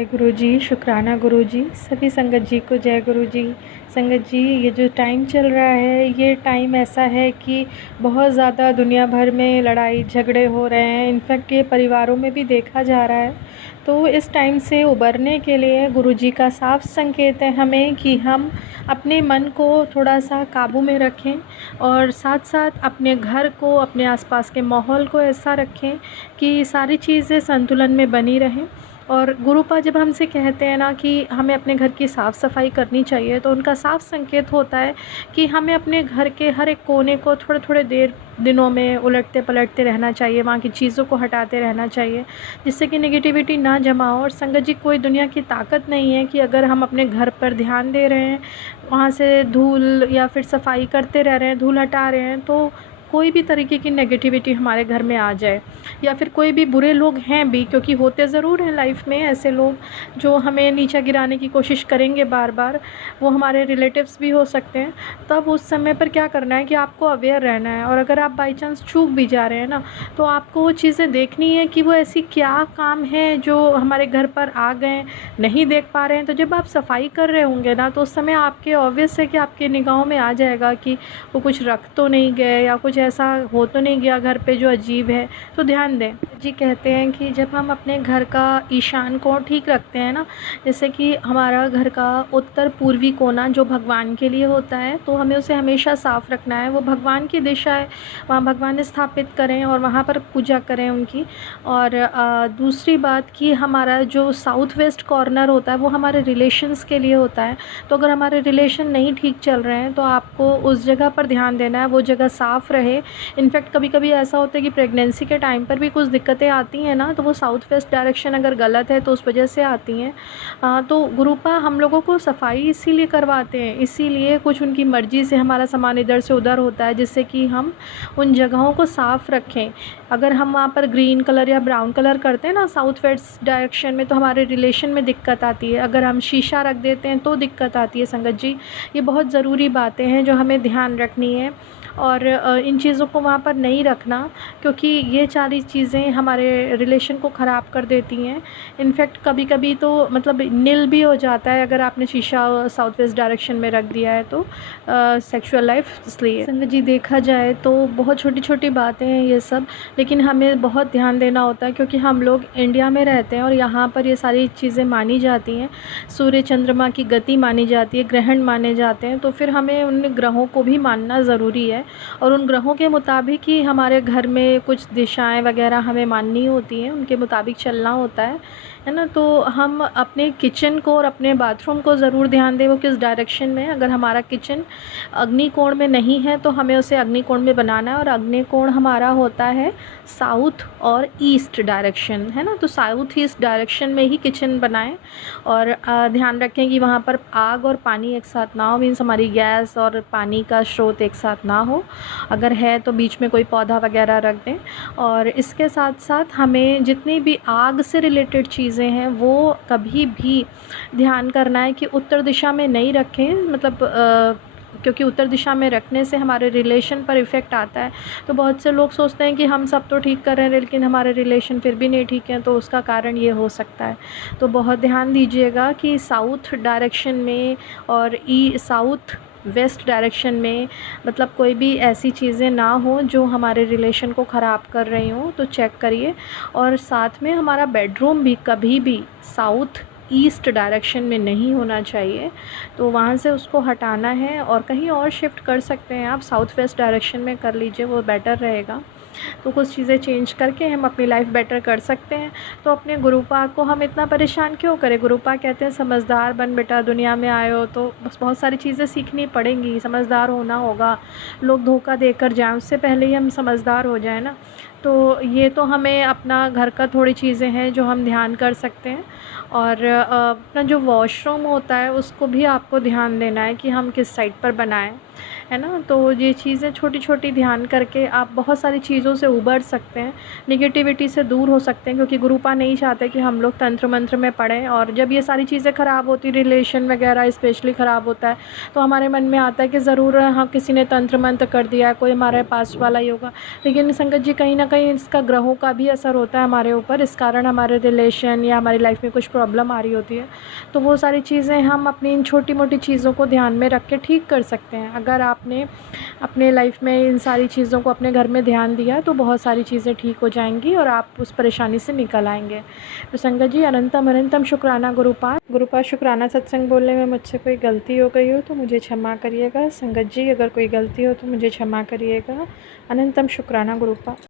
जय गुरु जी, शुक्राना गुरु जी, सभी संगत जी को जय गुरु जी। संगत जी, ये जो टाइम चल रहा है, ये टाइम ऐसा है कि बहुत ज़्यादा दुनिया भर में लड़ाई झगड़े हो रहे हैं। इनफैक्ट ये परिवारों में भी देखा जा रहा है। तो इस टाइम से उबरने के लिए गुरु जी का साफ संकेत है हमें कि हम अपने मन को थोड़ा सा काबू में रखें और साथ साथ अपने घर को, अपने आसपास के माहौल को ऐसा रखें कि सारी चीज़ें संतुलन में बनी रहें। और गुरुपा जब हमसे कहते हैं ना कि हमें अपने घर की साफ़ सफाई करनी चाहिए, तो उनका साफ संकेत होता है कि हमें अपने घर के हर एक कोने को थोड़े थोड़े दिनों में उलटते पलटते रहना चाहिए, वहाँ की चीज़ों को हटाते रहना चाहिए, जिससे कि नेगेटिविटी ना जमा हो। और संगत जी, कोई दुनिया की ताकत नहीं है कि अगर हम अपने घर पर ध्यान दे रहे हैं, वहाँ से धूल या फिर सफाई करते रह रहे हैं, धूल हटा रहे हैं, तो कोई भी तरीके की नेगेटिविटी हमारे घर में आ जाए, या फिर कोई भी बुरे लोग हैं भी, क्योंकि होते ज़रूर हैं लाइफ में ऐसे लोग जो हमें नीचा गिराने की कोशिश करेंगे बार बार, वो हमारे रिलेटिव्स भी हो सकते हैं। तब उस समय पर क्या करना है कि आपको अवेयर रहना है, और अगर आप बाई चांस चूक भी जा रहे हैं ना, तो आपको वो चीज़ें देखनी है कि वो ऐसी क्या काम है जो हमारे घर पर आ गए, नहीं देख पा रहे हैं। तो जब आप सफाई कर रहे होंगे ना, तो उस समय आपके ऑब्वियस है कि आपके निगाहों में आ जाएगा कि वो कुछ रख तो नहीं गए या कुछ ऐसा हो तो नहीं गया घर पे जो अजीब है, तो ध्यान दें। जी कहते हैं कि जब हम अपने घर का ईशान कोण ठीक रखते हैं ना, जैसे कि हमारा घर का उत्तर पूर्वी कोना जो भगवान के लिए होता है, तो हमें उसे हमेशा साफ़ रखना है। वो भगवान की दिशा है, वहाँ भगवान स्थापित करें और वहाँ पर पूजा करें उनकी। और दूसरी बात कि हमारा जो साउथ वेस्ट कॉर्नर होता है, वो हमारे रिलेशंस के लिए होता है। तो अगर हमारे रिलेशन नहीं ठीक चल रहे हैं, तो आपको उस जगह पर ध्यान देना है, वो जगह साफ़ रहे। इनफैक्ट कभी कभी ऐसा होता है कि प्रेगनेंसी के टाइम पर भी कुछ दिक्कतें आती हैं ना, तो वो साउथ वेस्ट डायरेक्शन अगर गलत है तो उस वजह से आती हैं। तो गुरुपा हम लोगों को सफाई इसीलिए करवाते हैं, इसीलिए कुछ उनकी मर्ज़ी से हमारा सामान इधर से उधर होता है, जिससे कि हम उन जगहों को साफ़ रखें। अगर हम वहाँ पर ग्रीन कलर या ब्राउन कलर करते हैं ना साउथ वेस्ट डायरेक्शन में, तो हमारे रिलेशन में दिक्कत आती है। अगर हम शीशा रख देते हैं तो दिक्कत आती है। संगत जी, ये बहुत ज़रूरी बातें हैं जो हमें ध्यान रखनी है, और इन चीज़ों को वहाँ पर नहीं रखना, क्योंकि ये सारी चीज़ें हमारे रिलेशन को ख़राब कर देती हैं। इनफैक्ट कभी कभी तो मतलब नील भी हो जाता है अगर आपने शीशा साउथ वेस्ट डायरेक्शन में रख दिया है तो, सेक्सुअल लाइफ। इसलिए संगत जी, देखा जाए तो बहुत छोटी छोटी बातें हैं ये सब, लेकिन हमें बहुत ध्यान देना होता है, क्योंकि हम लोग इंडिया में रहते हैं और यहाँ पर ये सारी चीज़ें मानी जाती हैं। सूर्य चंद्रमा की गति मानी जाती है, ग्रहण माने जाते हैं, तो फिर हमें उन ग्रहों को भी मानना ज़रूरी है। और उन ग्रहों के मुताबिक ही हमारे घर में कुछ दिशाएं वगैरह हमें माननी होती हैं, उनके मुताबिक चलना होता है ना। तो हम अपने किचन को और अपने बाथरूम को ज़रूर ध्यान दें वो किस डायरेक्शन में है। अगर हमारा किचन अग्निकोण में नहीं है तो हमें उसे अग्निकोण में बनाना है, और अग्निकोण हमारा होता है साउथ और ईस्ट डायरेक्शन, है ना। तो साउथ ईस्ट डायरेक्शन में ही किचन बनाएं, और ध्यान रखें कि वहाँ पर आग और पानी एक साथ ना हो, मीन्स हमारी गैस और पानी का स्रोत एक साथ ना हो। अगर है तो बीच में कोई पौधा वगैरह रख दें। और इसके साथ साथ हमें जितनी भी आग से रिलेटेड चीज़ें हैं वो कभी भी ध्यान करना है कि उत्तर दिशा में नहीं रखें, मतलब क्योंकि उत्तर दिशा में रखने से हमारे रिलेशन पर इफ़ेक्ट आता है। तो बहुत से लोग सोचते हैं कि हम सब तो ठीक कर रहे हैं लेकिन हमारे रिलेशन फिर भी नहीं ठीक हैं, तो उसका कारण ये हो सकता है। तो बहुत ध्यान दीजिएगा कि साउथ डायरेक्शन में और साउथ वेस्ट डायरेक्शन में मतलब कोई भी ऐसी चीज़ें ना हो जो हमारे रिलेशन को ख़राब कर रही हों, तो चेक करिए। और साथ में हमारा बेडरूम भी कभी भी साउथ ईस्ट डायरेक्शन में नहीं होना चाहिए, तो वहाँ से उसको हटाना है और कहीं और शिफ्ट कर सकते हैं आप, साउथ वेस्ट डायरेक्शन में कर लीजिए, वो बेटर रहेगा। तो कुछ चीज़ें चेंज करके हम अपनी लाइफ बेटर कर सकते हैं। तो अपने गुरुपा को हम इतना परेशान क्यों करें। गुरुपा कहते हैं समझदार बन बेटा, दुनिया में आए हो तो बस बहुत सारी चीज़ें सीखनी पड़ेंगी, समझदार होना होगा, लोग धोखा देकर जाएं उससे पहले ही हम समझदार हो जाएं ना। तो ये तो हमें अपना घर का थोड़ी चीज़ें हैं जो हम ध्यान कर सकते हैं। और अपना जो वॉशरूम होता है उसको भी आपको ध्यान देना है कि हम किस साइड पर बनाएं। है ना। तो ये चीज़ें छोटी छोटी ध्यान करके आप बहुत सारी चीज़ों से उबर सकते हैं, निगेटिविटी से दूर हो सकते हैं, क्योंकि गुरुपा नहीं चाहते कि हम लोग तंत्र मंत्र में पड़ें। और जब ये सारी चीज़ें ख़राब होती, रिलेशन वगैरह स्पेशली ख़राब होता है, तो हमारे मन में आता है कि ज़रूर हाँ किसी ने तंत्र मंत्र कर दिया, कोई हमारे पास वाला ही होगा। लेकिन संगत जी कहीं ना कहीं इसका ग्रहों का भी असर होता है हमारे ऊपर, इस कारण हमारे रिलेशन या हमारी लाइफ में कुछ प्रॉब्लम आ रही होती है। तो वो सारी चीज़ें हम अपनी इन छोटी मोटी चीज़ों को ध्यान में रख के ठीक कर सकते हैं। अगर आपने अपने लाइफ में इन सारी चीज़ों को अपने घर में ध्यान दिया तो बहुत सारी चीज़ें ठीक हो जाएंगी और आप उस परेशानी से निकल आएंगे। तो संगत जी अनंतम अनंतम शुक्राना गुरुपाद शुक्राना। सत्संग बोलने में मुझसे कोई गलती हो गई हो तो मुझे क्षमा करिएगा। संगत जी अगर कोई गलती हो तो मुझे क्षमा करिएगा। अनंतम शुक्राना गुरुपाद।